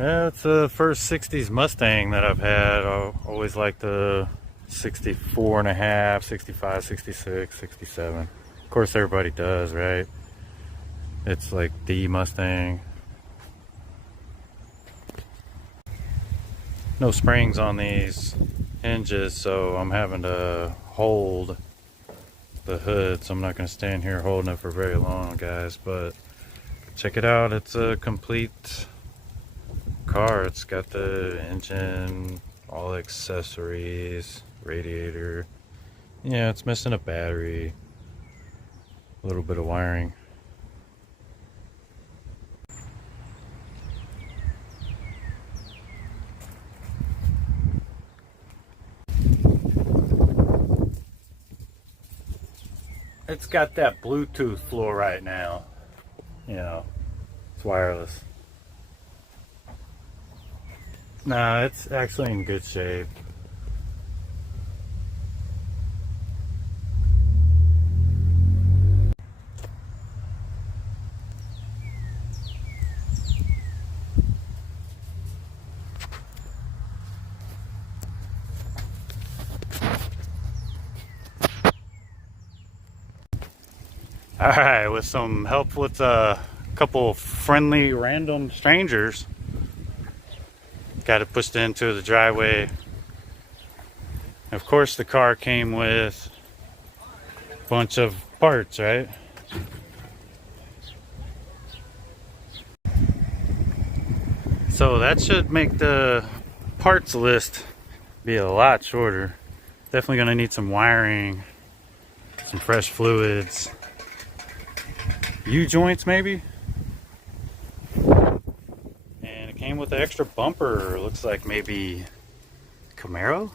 Yeah, it's the first 60s Mustang that I've had. I always liked the 64 and a half, 65, 66, 67. Of course everybody does, right? It's like the Mustang. No springs on these hinges, so I'm having to hold the hood, so I'm not going to stand here holding it for very long, guys. But check it out, it's a complete car. It's got the engine, all the accessories, radiator. Yeah, it's missing a battery, a little bit of wiring. It's got that Bluetooth floor right now. You know, it's wireless. Nah, it's actually in good shape. Alright, with some help with a couple friendly random strangers, got it pushed into the driveway. Of course the car came with a bunch of parts, right? So that should make the parts list be a lot shorter. Definitely gonna need some wiring, some fresh fluids, U-joints maybe? And it came with an extra bumper. Looks like maybe Camaro?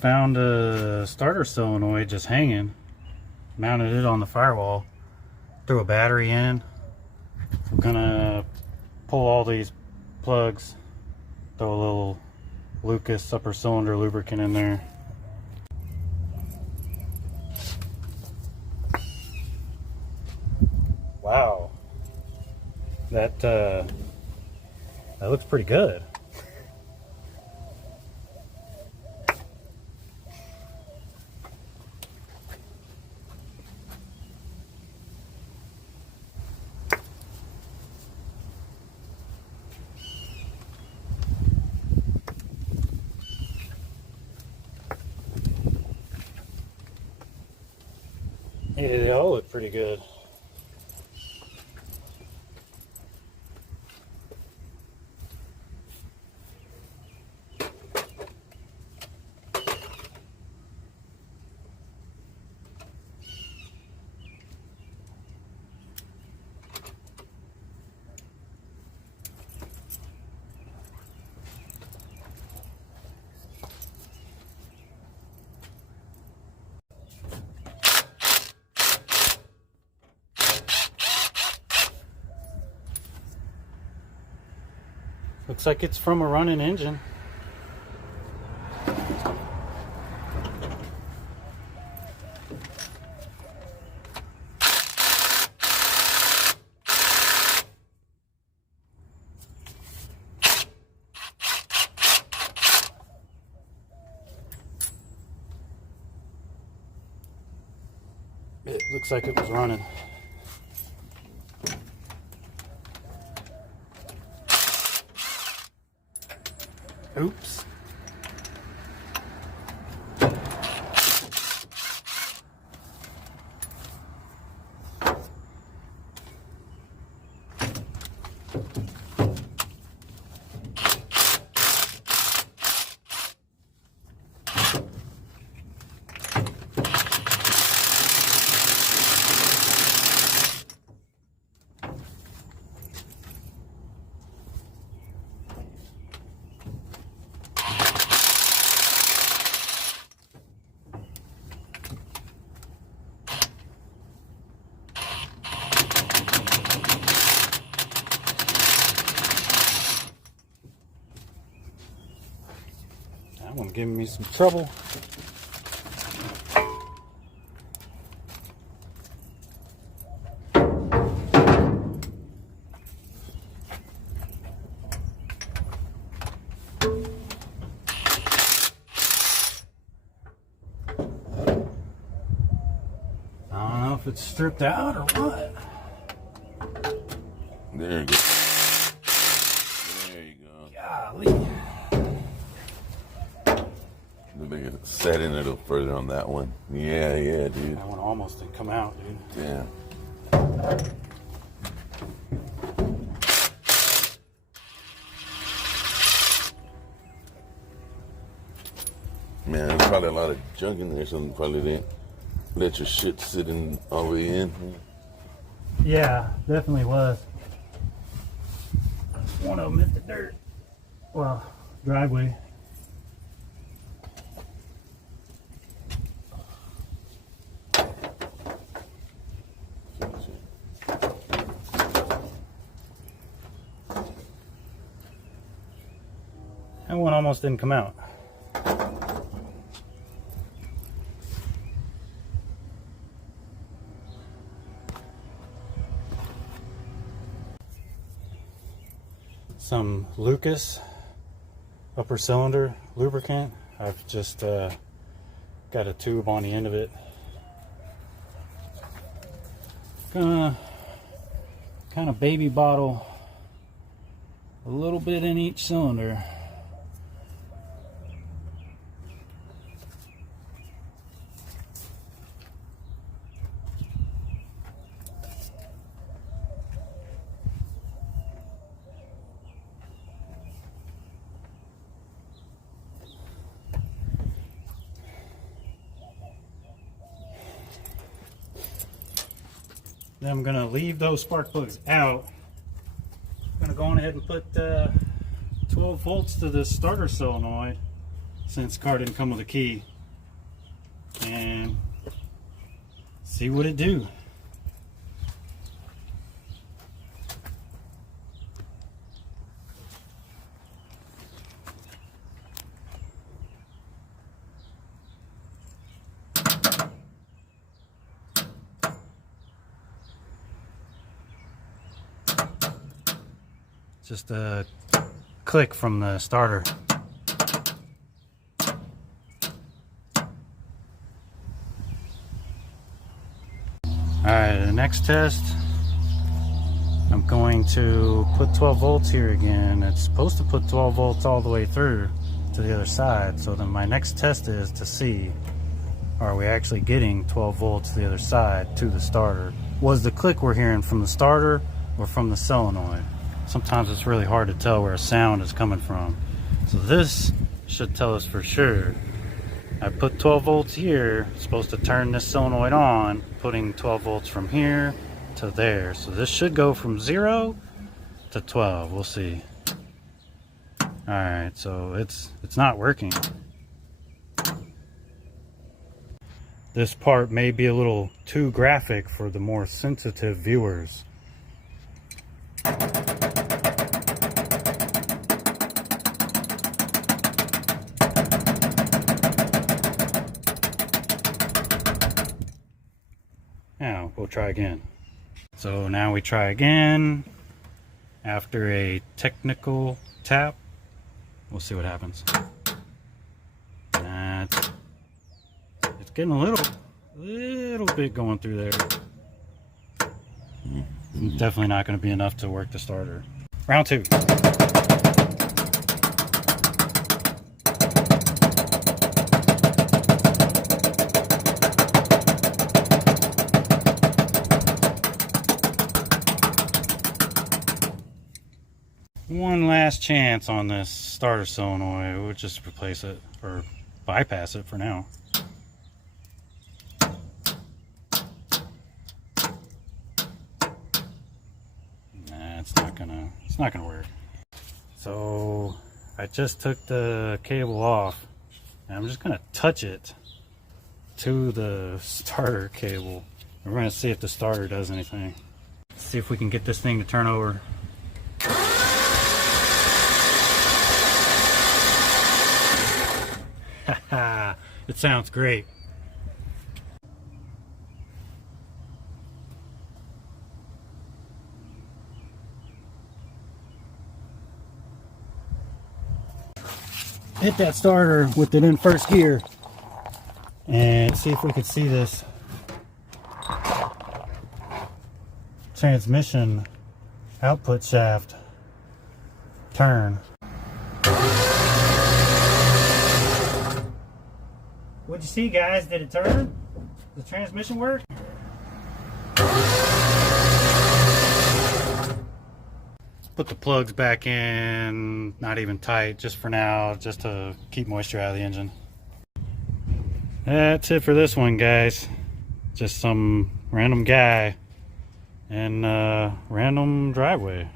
Found a starter solenoid just hanging. Mounted it on the firewall. Threw a battery in. I'm gonna pull all these plugs. Throw a little Lucas upper cylinder lubricant in there. Wow. That looks pretty good. Yeah, they all look pretty good. Looks like it's from a running engine. It looks like it was running. Oops. That one giving me some trouble. I don't know if it's stripped out or what. There you go. There you go. Golly. Let me set in a little further on that one. Yeah, dude. That one almost didn't come out, dude. Yeah. Man, there's probably a lot of junk in there, so they probably didn't let your shit sit in all the way in. Yeah, definitely was. One of them hit the dirt. Well, driveway. That one almost didn't come out. Some Lucas upper cylinder lubricant. I've just got a tube on the end of it. Gonna kind of baby bottle a little bit in each cylinder. Then I'm going to leave those spark plugs out. I'm going to go on ahead and put 12 volts to the starter solenoid, since the car didn't come with a key, and see what it do. Just a click from the starter. Alright, the next test, I'm going to put 12 volts here again. It's supposed to put 12 volts all the way through to the other side. So then my next test is to see, are we actually getting 12 volts to the other side to the starter? Was the click we're hearing from the starter or from the solenoid? Sometimes it's really hard to tell where a sound is coming from. So this should tell us for sure. I put 12 volts here, it's supposed to turn this solenoid on, putting 12 volts from here to there. So this should go from 0 to 12, we'll see. Alright, so it's not working. This part may be a little too graphic for the more sensitive viewers. Now we'll try again. So now we try again after a technical tap. We'll see what happens. It's getting a little bit going through there. It's definitely not going to be enough to work the starter. Round 2. One last chance on this starter solenoid. We'll just replace it or bypass it for now. Nah, it's not gonna work. So I just took the cable off and I'm just gonna touch it to the starter cable. We're gonna see if the starter does anything. See if we can get this thing to turn over. It sounds great. Hit that starter with it in first gear and see if we could see this transmission output shaft turn. What'd you see, guys? Did it turn? The transmission work? Put the plugs back in, not even tight, just for now, just to keep moisture out of the engine. That's it for this one, guys. Just some random guy and random driveway.